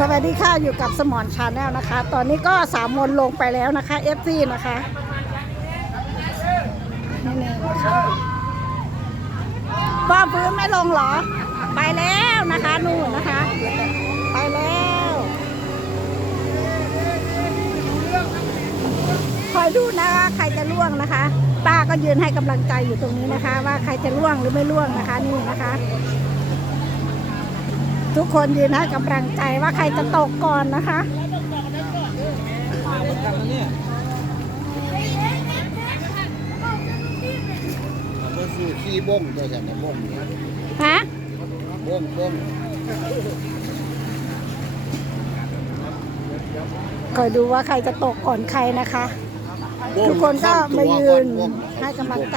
สวัสดีค่ะอยู่กับสมอนชาแนลนะคะ ตอนนี้ก็สามมนลงไปแล้วนะคะ FC นะคะนี่นี่นะคะป้าพื้นไม่ลงเหรอ ไปแล้วนะคะนู่นนะคะ ไปแล้วคอยดูนะคะใครจะล่วงนะคะ ป้าก็ยืนให้กำลังใจอยู่ตรงนี้นะคะ ว่าใครจะล่วงหรือไม่ล่วงนะคะนี่นะคะ ทุกคนยืนให้กำลังใจว่าใครจะตกก่อนนะคะมันคือขี้บ้งตัวฉันนะบ้งเนี่ยฮะบ้งบ้งคอยดูว่าใครจะตกก่อนใครนะคะ ทุกคนก็มายืนให้กำลังใจ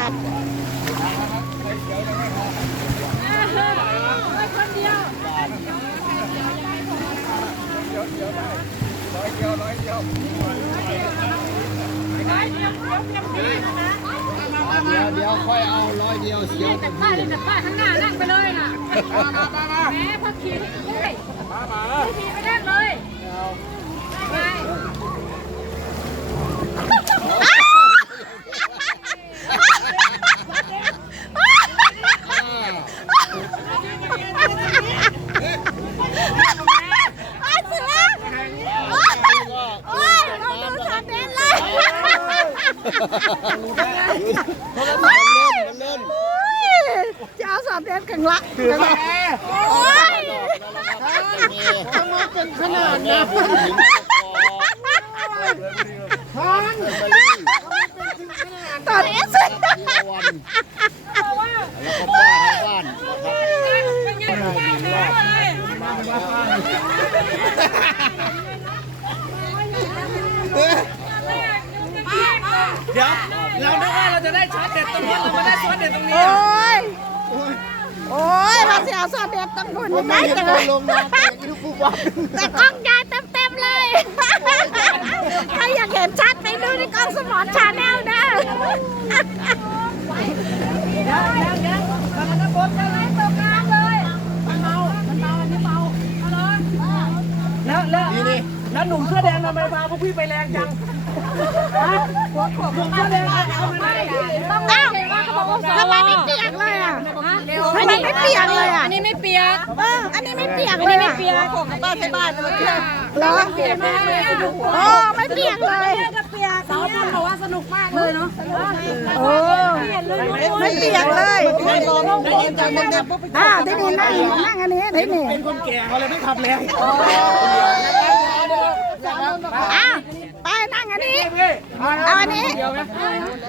เดี๋ยวเดี๋ยวค่อยเอาร้อยเดียวเสียวแต่ป้าเล่นแต่ป้าข้างหน้านั่งไปเลยน่ะแหมพอขี่ด้วยขี่ไม่ได้เลยไป อ้าวเสือโอ้ยโอ้ยเราดูช็อตเด็ดเลย มัน เล่นมันเล่นโอ้ยจะเอาช็อตเด็ดกันละโอ้ยเป็นขนาดนะผู้หญิงทานเบอรี่ ตอนนี้เสือ ทีละวันแล้วก็ป้าทั้งบ้านนะครับ เดี๋ ยวเราคิดว่าเราจะได้ช็อตเด็ดตรงนี้เราไม่ได้ช็อตเด็ดตรงนี้โอ้ย โอ้ยมาเสียช็อตเด็ดต้องพูดยังไงไม่เห็นจังคเลนยลงน้ำแต่ทุกผู้บ้านแต่กล้องยายเต็มๆเลยใครอยากเห็นชัดไปดูในกล้องสมอนชาแนลนะแล้วแล้วแล้วหนุ่มเสื้อแดงทำไมพาพวกพี่ไปแรงจังฮะหนุ่มเสื้ อแดงเอาไปไหนอ้าวทำไมไม่เปียกเลยอะทำไมไม่เปียกเลยอะอันนี้ไม่เปียกเอออันนี้ไม่เปียกอันเลนี้ยไม่อะเปียกบ้านที่บ้านเลยเหรอเปียกมากเลยสนุกโอ้ไม่เปียกเลยสาวบุญบอกว่าสนุกมากเลยเนาะโอ้ไม่เปียกเลยอ่าที่นี่นั่งนั่งอันนี้ที่นี่เป็นคนแก่เขาเลยไม่ขับแรงอ้าวไปนั่ง อันนี้ เอาอันนี้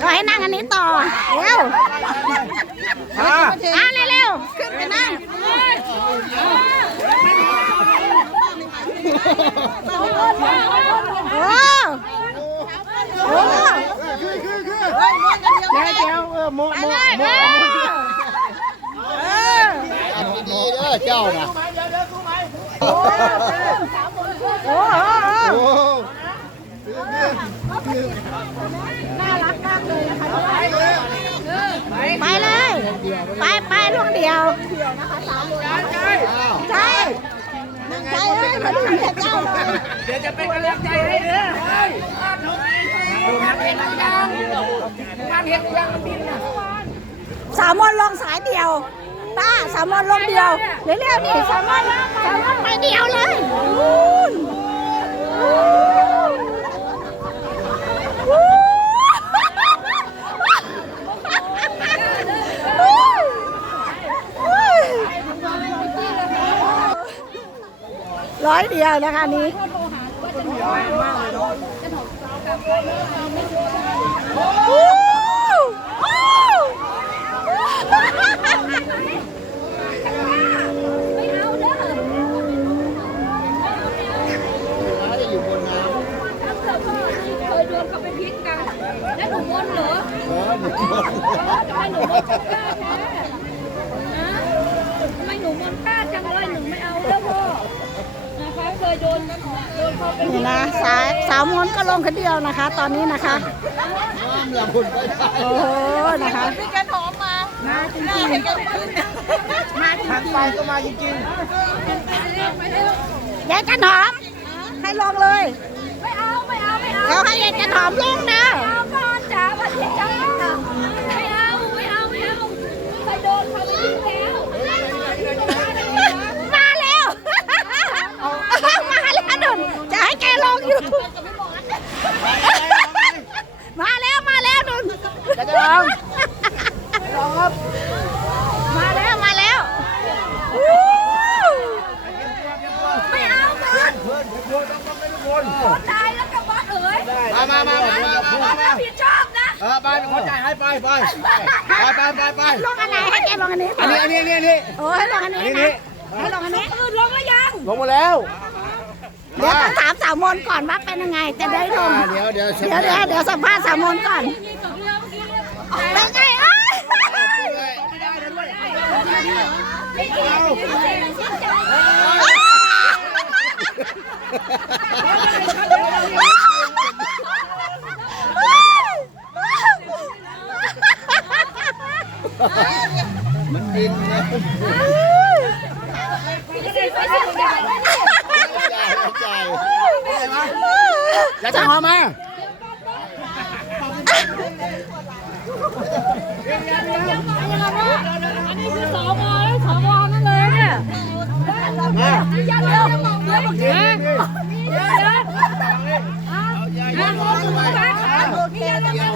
เราให้นั่งอันนี้ต่อ เร็วอ่าเร็วๆ ขึ้นไปนั่งโอ้โหคือคือคือแม่เออโมโมโมเออดีเด้อเจ้านะโอ้โห น่ารักมากเลยนะคะไปเลย ไปไปลูกเดียวอ้าวใช่ใช่เอ้ยมาดูเมียเจ้าเลยเดี๋ยวจะเป็นกำลังใจให้เด้อเฮ้ยดูนักเห็นยังงานเห็นยังมันบินนะสามมนลงสายเดียวป้าสามมนลงเดียวเร็วๆนี่สามมนสามมนไปเดียวเลย ร้อยเดียวนะคะนี้ม้จะอยู่บนน้ำ เคยโดนเขาไปพิษกัน แล้วหนูวนเหรอ เออหนึ่งคน ทำไมหนูวนกล้าแท้นะทำไมหนูวนกล้าจังเลยหนูไม่เอาแล้วพ่อ นะคะเคยโดนโดนเขาไปนี่นะสายสาวมนก็ลงคนเดียวนะคะ ตอนนี้นะคะน้ำละมุนไม่ได้โอ้โหนะคะทางไปก็มาจริงยายายจันหอมให้ลงเลยไม่เอาไม่เอาไม่เอาเดี๋ยวให้ยายจันหอมลงนะเอาก่อนจ๋ามาเสียจ้าไม่เอาไม่เอาไม่เอาใครโดนเขาไปทิ้งแล้ว มาแล้ว มาแล้วนุ่นจะให้แกลงอยู่ มาแล้วมาแล้วนุ่น จะจะลองมาแล้วมาแล้วอู้ไม่เอาก่อนเพื่อนเพื่อนต้องต้องไม่ทุกคนตายแล้วกับบอสเอ๋ยมามามามามามารับผิดชอบนะเออไปขอจ่ายให้ไปไปไปไปไปไปลงอันไหนให้แกลงอันนี้อันนี้อันนี้อันนี้อันนี้โอ้ให้ลงอันนี้อันนี้นะให้ลงอันนี้อื่นลงแล้วยังลงมาแล้วเดี๋ยวต้องถามสาวมนก่อนว่าเป็นยังไงจะได้ลงเดี๋ยวเดี๋ยวเดี๋ยวเดี๋ยวเดี๋ยวสัมภาษณ์สาวมนก่อนเป็นไงเอ้ย มันบินนะสิไปสิไปจ่ายจ่ายอยากจะหอมไหม อันนี้คือสวสวนั่นเลยเนี่ยมาอย่าเดี๋ยวเดี๋ยวเดี๋ยว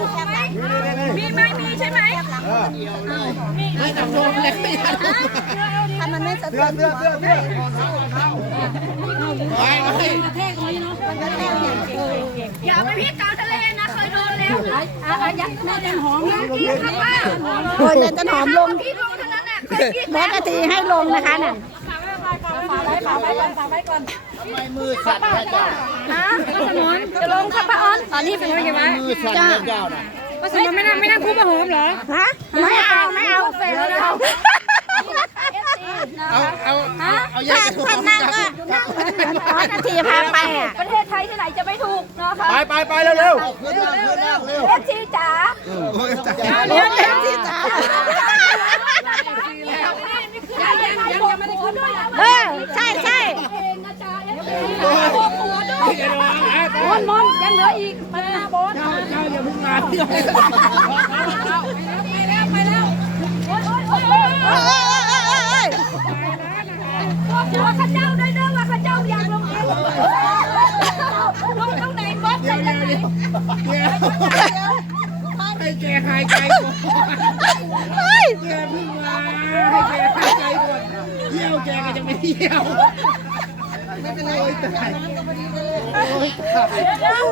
มีไหมมีใช่ไหมไม่จับโดนเลยถ้ามันไม่สะเสื้เทืออเสื้อเสื้อเสื้อไปไปอย่าไปพิกลางทะเลนะเคยโดนแล้ว อะยัดแม่จันหอมกินครับป้าโอ้ยจะหอมลงพี่ลงเท่านั้นน่ะเคยกินบอสนาทีให้ลงนะคะน่ะฝากไว้ฝากไว้ก่อนฝากไว้ก่อนทำไมมือสั่นแค่เจ้าฮะป้าสมนจะลงครับป้าออนตอนนี้เป็นยังไงวะมือสั่นแค่เจ้าน่ะป้าสมนไม่นั่งไม่นั่งคู่ป้าหอมเหรอฮะไม่เอาไม่เอาเฟรแล้วเราเอา เอาเอาเอาแยถ้ากกันถ้านั่งก็นั่งเหมือนบอสนาทีพาไปอะประเทศไทยที่ไหนจะไม่ถูกเนาะค่ะไปไปไปเร็วเร็วขึ้นนั่งขึ้นนั่งเร็วเอฟซีจ๋าเลี้ยงเต็มที่จ้ายังยังยังยังไม่ได้ขึ้นด้วยเออใช่ใช่เองนะจ๊ะเอฟซีหัวหัวด้วยมนมนยังเหลืออีกมาบอสเจ้าเจ้าอย่าเพิ่งมา เฮ้ยแกเพิ่งมาให้แกหายใจก่อนเที่ยวแกก็จะไม่เที่ยวไม่เป็นไรโอ้ยตายโอ้ยตายเยี่ยว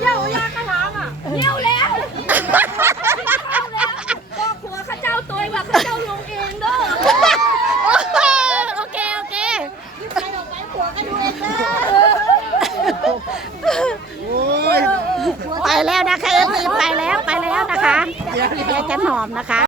เย้าเย้ากระถางอะเยี่ยวแล้วบอกหัวข้าเจ้าตัวว่าข้าเจ้าลงเองเด้อ โอเคโอเค โอ้ย ไปแล้วนะคะเอฟซีไปแล้วไปแล้วนะคะยายจันห อมนะคะ